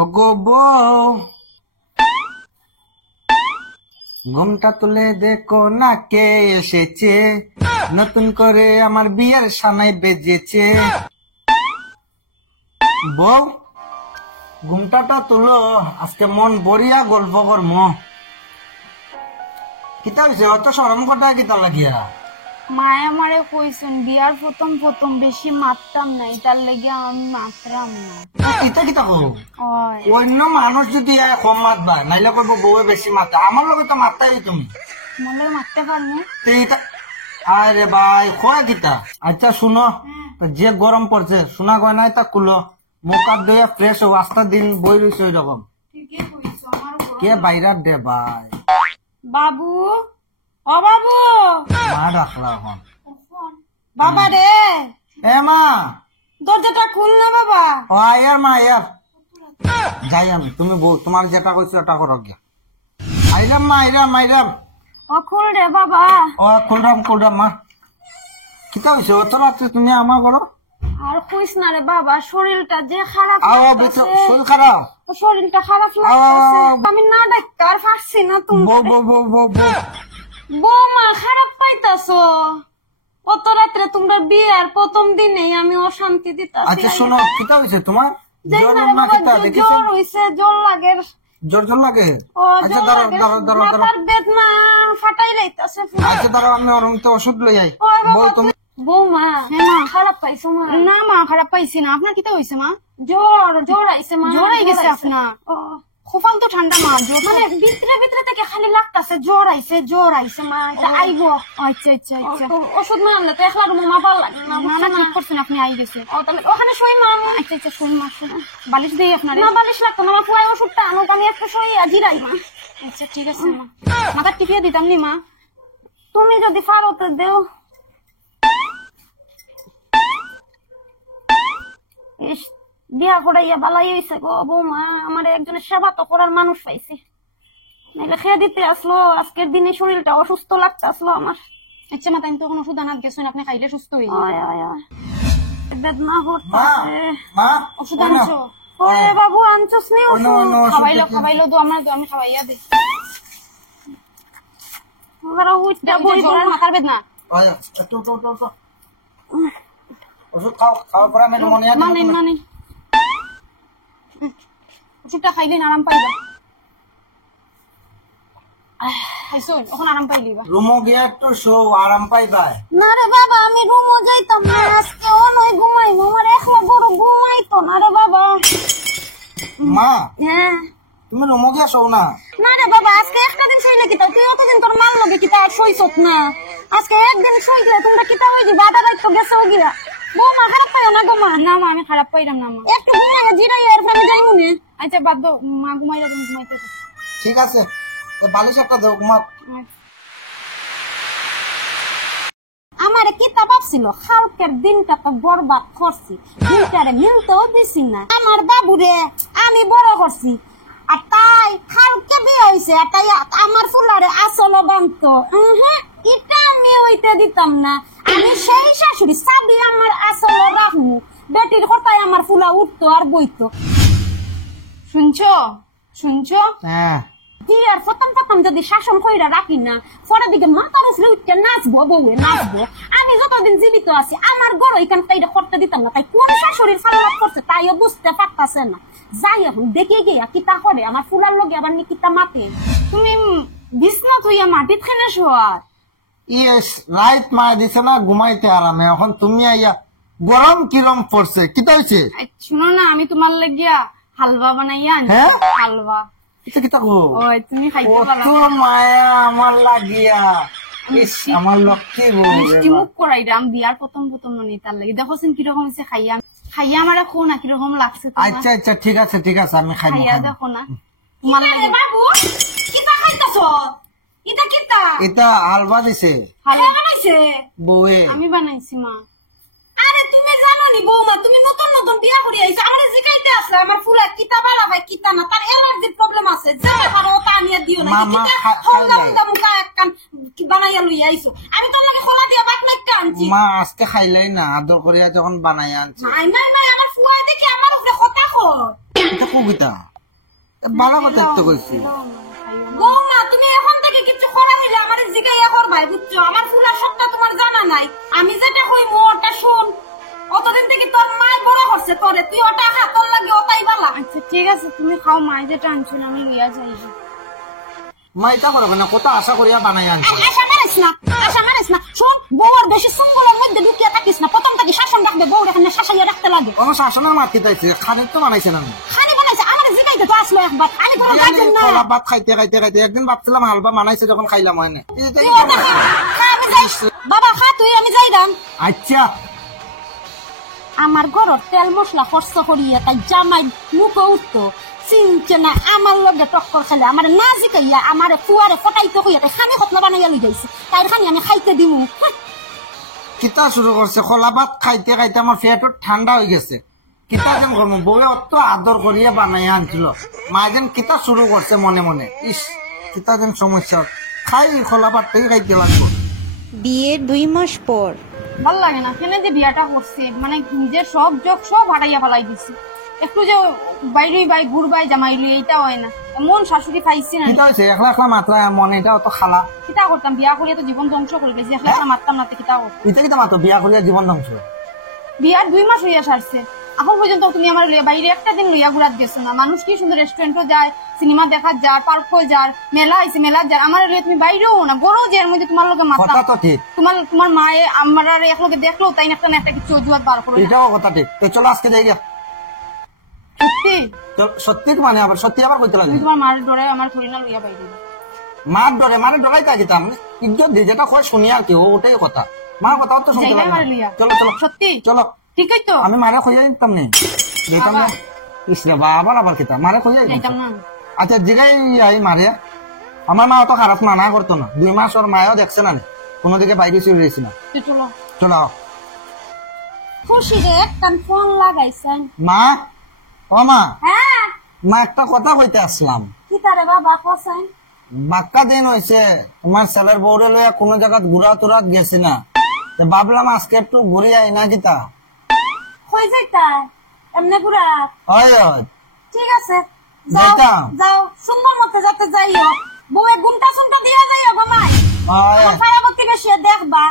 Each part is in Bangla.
ওগো বউ, ঘুমটা তুলে দেখো না কে এসেছে, নতুন করে আমার বিয়ের সানাই বেজেছে। বউ, ঘুমটাটা তুলো, আজকে মন বড়িয়া গল্প করম। কিতা হয়েছে? অত সরম কথা কিতা লাগিয়া? মায়ে আমারে কইছেন বিয়ার প্রথম প্রথম বেশি মারতাম না, এটার লেগে আমি মারতাম না। কিতা কিতা কো? ওই অন্য মানুষ যদি কম মাতবা, নাইলে করবো বউয়ে বেশি মারতে। আমার লগে তো মারতাই তুমি। মনে মারতে পারবো। আরে ভাই কয়া কিতা? আচ্ছা শুনো, যে গরম পড়ছে শোনা কয় নাই তা কুলো, মুখ হাত ধুয়ে ফ্রেশ হো, আস্তা দিন বই রয়েছে ওই রকম। কে বাইরা দে ভাই। বাবু, ও বাবু, মা রাখলা এখন। বাবা রে, এ মা, দরজাটা খুল না বাবা। ও আয়ার মা আয়ার, যাই আমি। তুমি বউ, তোমার যেটা কইছো ওটা করো গিয়া। আইরাম মা, আইরাম আইরাম। ও খুল রে বাবা। ও খুলরাম মা। কিতা হয়েছে? অত রাত্রে তুমি আমার করো? আর কইস না রে বাবা, শরীরটা যে খারাপ লাগতাছে। শরীর খারাপ? শরীরটা খারাপ লাগতাছে, আমি না ডাকতে আর পারছি না। তুমি বৌমা খারাপ পাইতাছো? অত রাত্রে তোমরা বিয়ার প্রথম দিনেই আমি অশান্তি দিতাছি। আচ্ছা শোনো, কিতা হয়েছে তোমার? জ্বর হইছে, জ্বর লাগে। জ্বর লাগে? আচ্ছা দাঁড়াও। মাথার বেদনা ফাটাই যাইতাছে। আচ্ছা দাঁড়াও, আমি ওর মধ্যে ওষুধ লই যাই। বউ তুমি। বৌমা, হ্যাঁ খারাপ পাইছো? মা না মা, খারাপ পাইছি না। আপনার কিতা হয়েছে মা? জ্বর আইছে মা। জ্বর আই গেছে আপনার? খুফাল তো ঠান্ডা মা, মানে ভিতরে থেকে খালি লাগতাছে জ্বর আইছে মা, এটা আইবো। আচ্ছা ওষুধ না আনলে তো একলা রুমে মা ভালো লাগে না। না ঠিক করছেন আপনি, আই গেছে। তাহলে ওখানে শুই মা। আচ্ছা শুই মা, বালিশ দেই আপনার? না বালিশ লাগতো না, আমার ফুয়াই ওষুধটা আনো, আমি একটু শুই জিরাই মা। আচ্ছা ঠিক আছে মা, মাথা টিপিয়ে দিতাম নি মা। তুমি যদি পারো তো দেও। ইস, বিয়া করাইয়া বালাই হয়েছে গো বৌমা, আমার একজনের সেবা তো করার মানুষ পাইছে, নাইলে খেয়ে দিতে আসলো। আজকের দিনে শরীরটা অসুস্থ লাগতে আসলো আমার। আচ্ছা মা, তাই তো কোনো ওষুধ আনাত গেছো, আপনি খাইলে সুস্থ হয়ে বেদনা হচ্ছে। ওষুধ আনছো? ওরে বাবু, আনছোস নি ওষুধ? খাবাইলো তো আমার, আমি খাওয়াইয়া দিই। মাথার বেদনা ওষুধ খাওয়ার পরে আমি মানে ওষুধটা খাইলে আরাম পাইবা। এখন আরাম পাইলি রুমো গিয়ে একটু শো, আরাম পাইবা? না রে বাবা, আমি রুমও যাইতাম না আজকে, অনয় ঘুমাইবো। আমার একলা বড় ঘুমাইতো না রে বাবা। মা, হ্যাঁ তুমি রুমো গিয়ে শো না? না রে বাবা, আজকে একটা দিন শুইলে কিতা? তুই অতদিন তোর মাল লগে কিতা আর শুইছত না? আজকে একদিন শুই গিয়া তোমরা কিতা হয়ে যাবে? আটা রাত তো গেছে গিয়া। বৌমা খারাপ পাইও না গো মা। না মা, আমি খারাপ পাইলাম না মা, একটু ঘুমাইয়া জিরাই এরপর আমি যাই মনে। আচ্ছা বাদ দাও মা, ঘুমাইয়া তুমি ঘুমাইতে। ঠিক আছে, বালিশ একটা দাও ঘুমা। আমার কিতা ভাবছিল, কালকের দিনটা তো বরবাদ করছি, দিনটারে মিলতেও দিছি না। আমার বাবুরে আমি বড় করছি, আর তাই কালকে বিয়ে হয়েছে, তাই আমার ফুলারে আসলে বানতো। এটা আমি হইতে দিতাম না। আমি সেই শাশুড়ি চাবি আমার আসলে রাখবো, বেটির কথায় আমার ফুলা উঠতো আর বইতো। শুনছো? হ্যাঁ। বিয়ার প্রথম যদি শাসন কইরা রাখি না, পরে দিকে মাথার উপরে উঠতে নাচবো, বউয়ে নাচবো। আমি যতদিন জীবিত আছি আমার গড় এখান থেকে করতে দিতাম না। তাই কোন শাশুড়ির সালাদ করছে তাইও বুঝতে পারতাছে না। যাই এখন দেখে গিয়া কিতা করে আমার ফুলার লগে আবার কিতা মাতে। তুমি বিছনা থইয়া মাটিত খেলে শোয়ার? ইয়েস রাইট মা, দিছে না ঘুমাইতে আরামে। এখন তুমি আইয়া গরম কিরম পড়ছে, কিতা হয়েছে? শুনো না, আমি তোমার লাগিয়া হালবা বানাইয়া আনছি। হ্যাঁ হালবা? কিতা কো? ওই তুমি খাইতে পারো? কত মায়া আমার লাগিয়া। আমার লক্ষ্মী মিষ্টি মুখ করাইলাম বিয়ার প্রথম মনে, তার লাগি দেখোছেন কিরকম হয়েছে। খাইয়া আমার খো না কিরকম লাগছে। আচ্ছা ঠিক আছে আমি খাইয়া দেখো না। বাবু কিতা খাইতাছ? এটা হালবা দিছে। হালবা বানাইছে বউয়ে? আমি বানাইছি মা। আরে তুমি জানো নি বৌমা, তুমি নতুন বিয়া করে আইছো, আমারে জিকাইতে আছে আমার ফুলা কিতা বালা ভাই কিতা না, তার এলার্জির প্রবলেম আছে। যা পারো তা আনিয়া দিও না। হলদা মুখা একখান বানাইয়া লই আইছো, আমি তো লাগে খোলা দিয়া বাট নাইতে আনছি। মা আজকে খাইলাই না, আদর করিয়া যখন বানাইয়া আনছি। নাই আমার ফুয়া দেখি আমার উপরে কথা কয়। এটা কবিতা ভালো কথা তো কইছি বৌমা তুমি এখন থেকে কিছু করা হইলে আমার জিগাইয়া করবাই বুঝছো আমার ফুলার সবটা তোমার জানা নাই আমি যেটা কইব ওটা শুন অতদিন থেকে তোর মা বড় করছে তোরে তুই ওটা খা তোর লাগে ওটাই ভালো আচ্ছা ঠিক আছে তুমি খাও মা যেটা আনছিল আমি লিয়া যাই মা এটা করবে না কত আশা করিয়া বানাই আনছে আশা মানিস না শোন বউর বেশি সুঙ্গলের মধ্যে ঢুকিয়ে থাকিস না প্রথম থেকে শাসন রাখবে বউ এখানে শাসাইয়া রাখতে লাগে আমার শাসনের মাত কিতাইছে খাদের তো বানাইছে না খালি বানাইছে আমার জিগাইতে তো আসলো একবার আমি কোনো গার্জেন না কলা ভাত খাইতে খাইতে খাইতে একদিন ভাবছিলাম হালবা বানাইছে যখন খাইলাম হয় না তুই ওটা খা, খা, আমি যাই বাবা খা তুই আমি যাইলাম আচ্ছা আমার ঘর তেল মশলা খরচ করিয়া তাই জামাই মুখে উঠতো চিনছে না আমার লগে টক্কর খেলে আমার না জিকাইয়া আমার ফুয়ারে ফটাইতে হইয়া তাই খানি হতনা বানাইয়া লই যাইছে তাই খানি আমি খাইতে দিমু কিতা শুরু করছে কলা ভাত খাইতে খাইতে আমার পেটও ঠান্ডা হয়ে গেছে কিতা যেন করবো বউয়ে অত আদর করিয়া বানাইয়া আনছিল মা যেন কিতা শুরু করছে মনে মনে ইস কিতা যেন সমস্যা খাই কলা ভাতটাই খাইতে লাগবো বিয়ের 2 মাস পর ভাল লাগে না কেন যে বিয়াটা করছে মানে নিজের সব যোগ সব হারাইয়া ফেলাই দিচ্ছে একটু যে বাইরে বাই ঘুরবাই জামাইলি এইটা হয় না মন শাশুড়ি খাইছি না কিতা হয়েছে একলা একলা মাত্রা মনে এটা অত খালা কিতা করতাম বিয়া করিয়া তো জীবন ধ্বংস করে গেছি একলা একলা মারতাম না কিতা করতাম এটা কিতা মাত্র বিয়া করিয়া জীবন ধ্বংস বিয়ার 2 মাস হইয়া সারছে এখন পর্যন্ত তুমি আমার বাইরে একটা দিন লইয়া ঘুরাত গেছো না মানুষ কি সুন্দর রেস্টুরেন্টও যায় সিনেমা দেখা যায় পার্কও যায় মেলা আইছে মেলা যায় আমার লইয়া তুমি বাইরেও না বড় যে এর মধ্যে তোমার লগে মাথা কথা তো ঠিক তোমার মায়ে আমার এক লগে দেখলো তাই একটা না একটা কিছু অজুহাত বার করে এটাও কথা ঠিক তো চলো আজকে যাই গিয়া সত্যি সত্যি মানে আবার সত্যি আবার কইতে লাগে তুমি তোমার মায়ের ডরে আমার থরি না লইয়া বাইরে মার ডরে মারে ডরাই তা কিতাম ইজ্জত দিয়ে যেটা কয় শুনি আর কি ওটাই কথা মা কথা তো শুনতে যাইবে লাগে আমার লইয়া চলো চলো সত্যি চলো ঠিকই তো আমি মারে খুঁজে দিতাম নি যেতাম না ইসরে বাবা আবার কিতা মারে খুঁজে যাইতাম না আচ্ছা জিগাই আই মারে আমার মা অত খারাপ মানা করতো না 2 মাস ওর মায়ও দেখছে না কোনো দিকে বাইরে চলে গেছি না তুই চলো চলো খুশি রে একটা ফোন লাগাইছেন মা ও মা হ্যাঁ মা একটা কথা কইতে আসলাম কি তারে বাবা কোসাইন বাক্কা দিন হয়েছে তোমার ছেলের বউরে লইয়া কোনো জায়গা ঘুরা তুরাত গেছি না ভাবলাম আজকে একটু ঘুরে আই না কিতা কই যাইতা এমনি পুরা হয় হয় ঠিক আছে যাইতাম। যাও সুন্দর মতো যাতে যাইও বউয়ে ঘুমটা সুমটা দিয়ে যাইও ঘুমাই হয়। সারাবতী বেশি দেখবা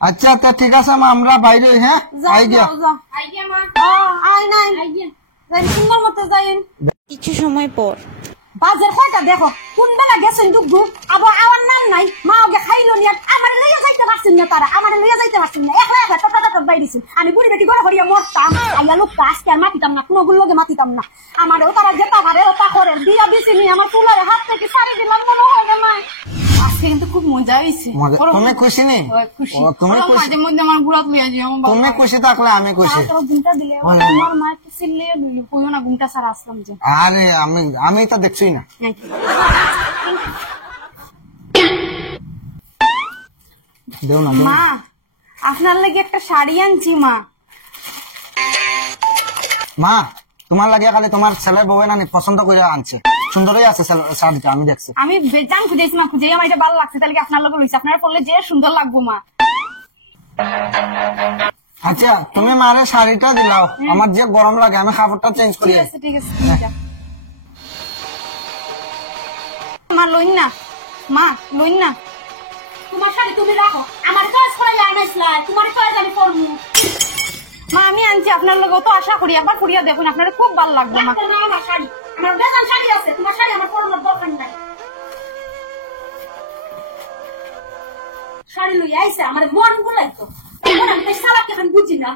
আচ্ছা আচ্ছা ঠিক আছে মা আমরা বাইরে হ্যাঁ যাও আই গিয়া যাও যাও আই গিয়া মা আই নাই আই গিয়া যাই সুন্দর মতো যাইন কিছু সময় পর বাজার কয়টা দেখো কোন বেলা গেছেন দুগু আবার আমার নাম নাই মা ওকে খাইলো নিয়ে আমার লইয়া যাইতে পারছেন না তারা আমার লইয়া যাইতে পারছেন না একলা একলা টটা টটা বাইরেছেন আমি বুড়ি বেটি ঘরে ঘরিয়া মরতাম আল্লাহ লোকটা আজকে আর মাতিতাম না কোনো গুলোকে মাতিতাম না আমারও তারা যেটা পারে ওটা করে দিয়া দিছি নি আমার ফুলার হাত থেকে সারি দিলাম মনে হয় না মা আজকে কিন্তু খুব মজা হয়েছে মজা তুমি খুশি নি খুশি ও, তুমি খুশি মাঝে মধ্যে আমার গুড়াত লইয়া যাও তুমি খুশি থাকলে আমি খুশি ঘুমটা দিলে আমার মা একটু চিল্লিয়ে দিল কইও না ঘুমটা সারা আসলাম যে আরে আমি তো দেখছই না দেও না দেও না। মা আপনার লাগে একটা শাড়ি আনছি মা মা তোমার লাগে খালি তোমার ছেলের বউ না পছন্দ করে আনছে সুন্দরই আছে শাড়িটা আমি দেখছি আমি বেজান খুঁজেছিলাম খুঁজে আমার এটা ভালো লাগছে তাহলে আপনার লগে রয়েছে আপনার পড়লে যে সুন্দর লাগবো মা আচ্ছা তুমি মারে শাড়িটা দিলাও আমার যে গরম লাগে আমি কাপড়টা চেঞ্জ করি ঠিক আছে ঠিক আছে মা লইন না মা লইন না তোমার শাড়ি তুমি রাখো আমার তো ছয়লা আনাইছিলা তোমার তো আমি করবো মা আমি আনছি আপনার লগে তো আশা করি একবার করিয়া দেখুন আপনার খুব ভালো লাগবে মা আমার শাড়ি আমার বেজান শাড়ি আছে তোমার শাড়ি আমার পরানোর দরকার নাই শাড়ি লই আইছে আমার মন গুলাইতো আমি তো সালাকে এখন বুঝি না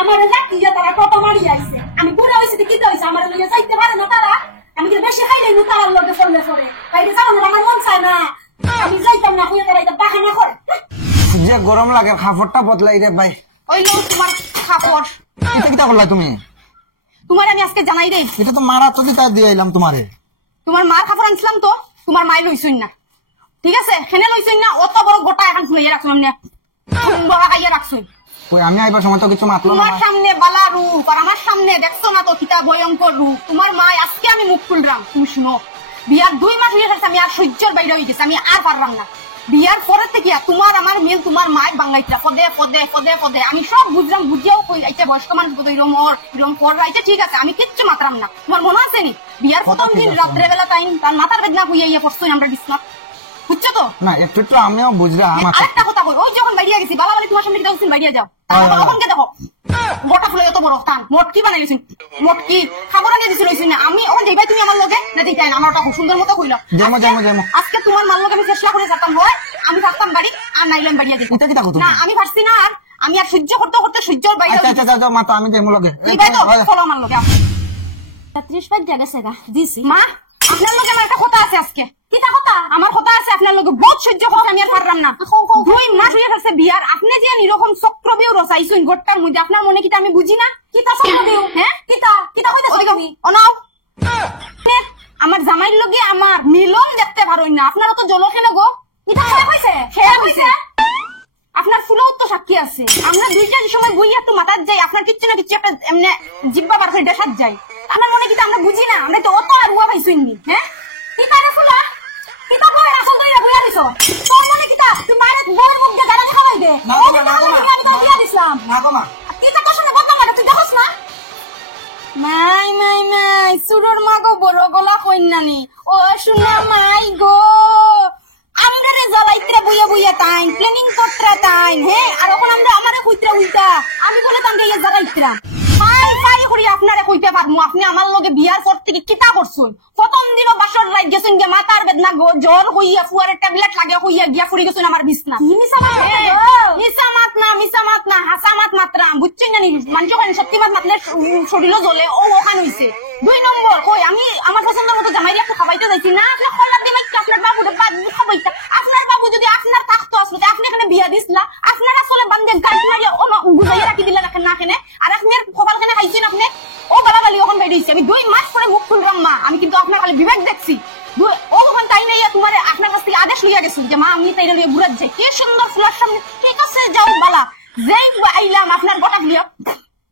আমার লাকি যে তারা কত মারি আইছে আমি পুরো হইছে কি হইছে আমার লইয়া যাইতে পারে না তারা আমি কি বেশি খাইলে না তার লগে ফলে করে বাইরে যাও না আমার মন চায় না আমি যাইতাম না হইয়া তারা এটা বাহানা করে যে গরম লাগে কাপড়টা বদলাই রে ভাই ওই লোক তোমার কাপড় এটা কিটা করলা তুমি তোমার আমি আজকে জানাই রে এটা তো মারা তো দিতে দিয়ে এলাম তোমারে তোমার মার কাপড় আনছিলাম তো তোমার মাই লইছই না ঠিক আছে হেনে লইছই না অত বড় গোটা এখন খুলে রাখছো আমি বড় খাইয়া রাখছই ওই আমি আইবার সময় তো কিছু মাতলো না তোমার সামনে বালা রূপ আর আমার সামনে দেখছো না তো কিতা ভয়ঙ্কর রূপ তোমার মা আজকে আমি মুখ খুললাম তুমি শুনো বিয়ার 2 মাস হয়ে গেছে আমি আর সহ্যের বাইরে হয়ে গেছে আমি আর পারলাম না বিয়ার পরে থেকে তোমার আমার মিল তোমার মায়ের বাঙাইটা পদে পদে পদে পদে আমি সব বুঝলাম, বুঝিয়াও কই আইতে বয়স্ক মানুষ বোধ এরকম পর আইতে ঠিক আছে, আমি কিচ্ছু মাত্রাম না। তোমার মনে আছে নি বিয়ার প্রথম দিন রাত্রে বেলা তাই তার মাথার বেদনা হইয়া পড়ছই আমরা বিছনা, বুঝছো তো? না একটু একটু আমিও বুঝলাম। আরেকটা কথা বল, ওই যখন বাইরে গেছি বাবা বলে তোমার সামনে কিটা উচিত বাইরে যাও, তখনকে দেখো গোটা ফুলে এত বড় টান মটকি বানাই দিয়েছি, মটকি খাবার আনিয়ে দিছিল না আমি ওখানে যাইবাই তুমি আমার লগে না দিতাই না, আমার খুব সুন্দর মতো হইল। যেমন যেমন যেমন আজকে তোমার মার লগে আমি চেষ্টা করে যেতাম হয়, আমি থাকতাম বাড়ি আর নাইলাম বাইরে যেতাম এটা কি থাকো তুমি? না আমি পারছি না, আর আমি আর সহ্য করতে করতে সহ্যর বাইরে আচ্ছা আচ্ছা আচ্ছা মা তো আমি যেমন লগে ফলো আমার লগে 30 জায়গা সেগা দিছি মা। আপনার লগে আমার একটা কথা আছে আজকে। কিটা কথা? আমার কথা আছে আপনার লগে, বহুত সহ্য কথা আমি আর পারলাম না। 2 মাস হয়ে গেছে বিয়ার, আপনি যে এরকম চক্রবিউ রচাইছেন গোটটার মধ্যে, আপনার মনে কিটা আমি বুঝি না? কিটা চক্রবিউ? হ্যাঁ কিটা কিটা হইতাছে তুমি অনাও আমার জামাইর লগে আমার মিলন দেখতে পারোই না, আপনারও তো জলখেনে গো। কিটা হইছে? খেয়া হইছে আপনার ফুলও তো সাক্ষী আছে। আমরা দুইটার সময় বই একটু মাথার যাই, আপনার কিচ্ছু না কিচ্ছু একটা এমনি জিব্বা বার করে দেখার যাই। আপনার মনে কিটা আমরা বুঝি না? আমরা তো অত আর বুয়া পাইছুইনি। হ্যাঁ কিটা রে ফুলা কিটা বই আসল দইরা বুয়া দিছো তোর মনে কিটা তুই মারে বউয়ের মুখ দিয়ে গালাগালি খাওয়াই দে না গো না গো আমি তো দিয়া দিছলাম না গো মা কিটা কষ্ট না বদলা মারে তুই দেখছ না? মাই মাই মাই সুরর মা গো বড় গলা কইনানি ও শুনা মাই গো আমরারে জ্বালাইত্রা বুইয়া বুইয়া টাইম প্ল্যানিং করত্রা টাইম। হ্যাঁ আর এখন আমরা আমারে কইত্রা উল্টা আমি বলে তাঙ্গে ইয়া জ্বালাইত্রা ফাই ফাই করি আপনারে কইতে পারমু। আপনি আমার লগে বিয়ার পর থেকে কিতা করছুন? প্রথম দিনও বাসর রাত গেছুন গে মাথার বেদনা জ্বর হইয়া ফুয়ারের ট্যাবলেট লাগে হইয়া গিয়া ফুরি গেছুন আমার বিছনা। মিছা মাত না হাসা মাত মাত্রাম বুঝছেন না? মানুষ ওখানে সত্যি মাত মাতলে শরীরও জ্বলে ও ওখানে হইছে। 2 নম্বর কই আমি আমার পছন্দের মতো জামাইরে একটু খাবাইতে যাইছি না, আপনি খোলা দিবেন আপনার বাবুরে খাবাইতা। আপনার বাবু যদি আপনার থাকতো আসলে আপনি এখানে বিয়া দিছিলা, আপনার আসলে বান্ধে গাছ মারিয়া ও গুজাইয়া রাখি দিলা না কেনে, আর আপনি খবর কেনে খাইছেন আপনি ও বালাবালি ওখানে বেরিয়েছি। আমি 2 মাস পরে মুখ খুললাম মা, আমি কিন্তু আপনার খালি বিবেক দেখছি। ও ওখানে তাই নিয়ে তোমার আপনার কাছ থেকে আদেশ লিয়া গেছি যে মা আমি তাই নিয়ে ঘুরাত যাই। কি সুন্দর ফুলার সামনে ঠিক আছে যাও বালা যেই আইলাম আপনার গোটা লিয়া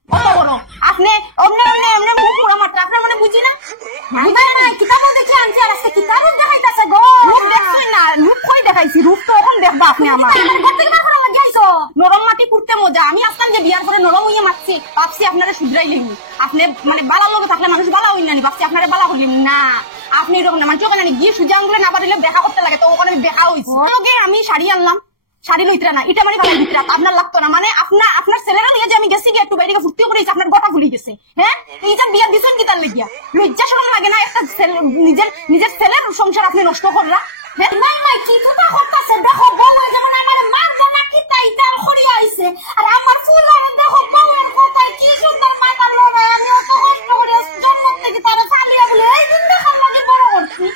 কত বড় আপনি অমনে অমনে অমনে মুখ পুরো মাত্র আপনার মনে বুঝি না? বুঝাই না কিতাবও দেখে আনছি আর আজকে কিতাবও দেখাইতাছে গো। রূপ দেখছই না, রূপ কই দেখাইছি? রূপ তো এখন দেখবা আপনি আমার প্রত্যেকবার করে লাগাইছো নরম মাটি পুড়তে মজা। আমি আসলাম যে বিয়ার করে নরম হইয়া মারছি, ভাবছি আপনারা শুধরাই লিখি। আপনি মানে বালা লোকে থাকলে মানুষ বালা হই না, ভাবছি আপনারা বালা হইলেন না। আপনি এরকম না, মানে চোখে না গিয়ে সুজা আঙ্গুলে না পারিলে দেখা করতে লাগে, তো ওখানে দেখা হয়েছে। আমি শাড়ি আনলাম, শাড়ি লইতরা না এটা মানে কালার ভিতরা আপনার লাগতো না, মানে আপনার ছেলেরা নিয়ে যে আমি গেছি গিয়ে একটু বাইরে ফুর্তি করেছি আপনার গোটা ভুলে গেছে। হ্যাঁ এইটা বিয়া দিচ্ছেন কি তার লেগিয়া? লজ্জা শরম লাগে না? একটা নিজের ছেলের সংসার আপনি নষ্ট করলা। কি কথা করতেছে দেখো, বউ যেমন আমার মারবো না কি তাই তার খড়িয়া আইছে, আর আমার ফুল দেখো বউয়ের কথায় কি সুন্দর মাথা লড়াই। আমি অত কষ্ট করে জন্ম থেকে তারা ফালিয়া বলে এই দিন দেখার মধ্যে বড় করছি।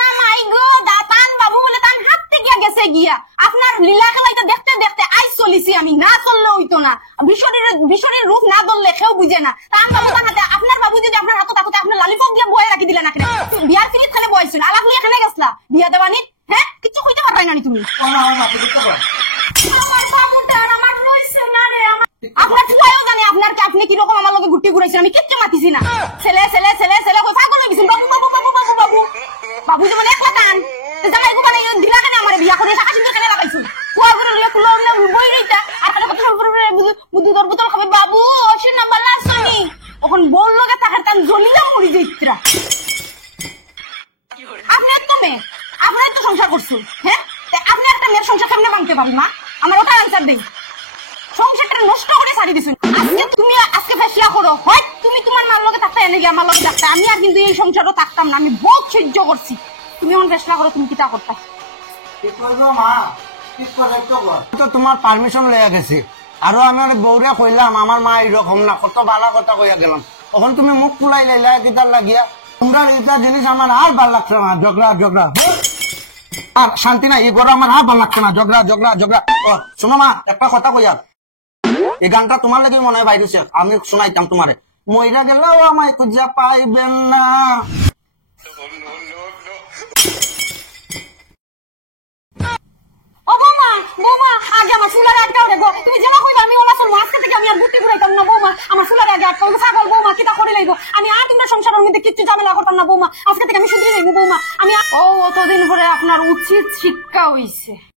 না মাই গো দাতান বাবু বলে তার হাত থেকে গেছে গিয়া আপনার লীলা খেলাইতে দেখতে দেখতে আই চলিছি আমি, না চললে হইতো না। বিশরীর রূপ না ধরলে কেউ বুঝে না। তার বাবু তাহাতে আপনার বাবু যদি আপনার হাতে থাকতে আপনার লালিপক দিয়ে বয়ে রাখি দিলে না কেন? বিয়ার ফিরিত খানে বয়েছিল আর আপনি এখানে গেছলা বিয়া দেওয়ানি। হ্যাঁ কিছু কইতে পারবাই না তুমি। আমার বাবুটা আর আমার রইছে না রে। আপনার চুয়াও জানে আপনার আপনি কিরকম আমার লগে গুটি ঘুরাইছেন, আমি কিচ্ছু মাতিছি না। ছেলে ছেলে ছেলে ছেলে কই পাগল হয়ে গেছেন। বাবু বাবু বাবু বাবু বাবু বাবু যেমন একলা টান জামাই গো মানে দিলা কেন আমার বিয়া করে টাকা সিন্ধু কেন লাগাইছেন? কুয়া করে লিয়ে কুলো না বই রইতা আর কালে কথা বুদ্ধি দর বোতল খাবে বাবু অসিন নাম্বার লাসনি এখন বল লগে থাকার টান জ্বলিলা মরি যাইত্রা। আপনি তো মেয়ে আপনার তো সংসার করছেন। হ্যাঁ আপনি একটা মেয়ের সংসার কেমনে ভাঙতে পারি মা? আমার ওটা আনসার দেই। সংসারটা নষ্ট করে ছাড়ি দিছেন। আজকে ফেসলা করো হয় তুমি তোমার মার লগে থাকতে এনে আমার লগে থাকতে, আমি আর কিন্তু এই সংসারও থাকতাম না। আমি বহুত সহ্য করছি, তুমি এখন ফেসলা করো তুমি কিতা করতা। তোমার পারমিশন লইয়া গেছি, আরো আমি অনেক বউরে কইলাম আমার মা এরকম না, কত বালা কথা কইয়া গেলাম। তখন তুমি মুখ ফুলাই লাইলা কিতার লাগিয়া। তোমরা এটা জিনিস আমার আর ভাল লাগছে না, ঝগড়া ঝগড়া আর শান্তি না। এই গরম আমার আর ভাল লাগছে না, ঝগড়া ঝগড়া ঝগড়া। শোনো মা একটা কথা কইয়া, এই গানটা তোমার লাগে মনে হয় বাইরেছে, আমি শোনাইতাম তোমারে। মইরা গেলেও আমায় খুঁজা পাইবেন না। ও বৌমা বৌমা আগে আমার চুলার আটকাও রে গো, তুমি যেন কইবা আমি ওলা চলবো, আজকে থেকে আমি আর বুদ্ধি ঘুরাইতাম না বৌমা, আমার চুলার আগে আটকাও, ছাগল বৌমা কিতা করে লাইব, আমি আর তোমরা সংসারের মধ্যে কিচ্ছু ঝামেলা করতাম না বৌমা, আজকে থেকে আমি শুধরে যাইবো বৌমা, আমি অতদিন পরে আপনার উচিত শিক্ষা হইছে।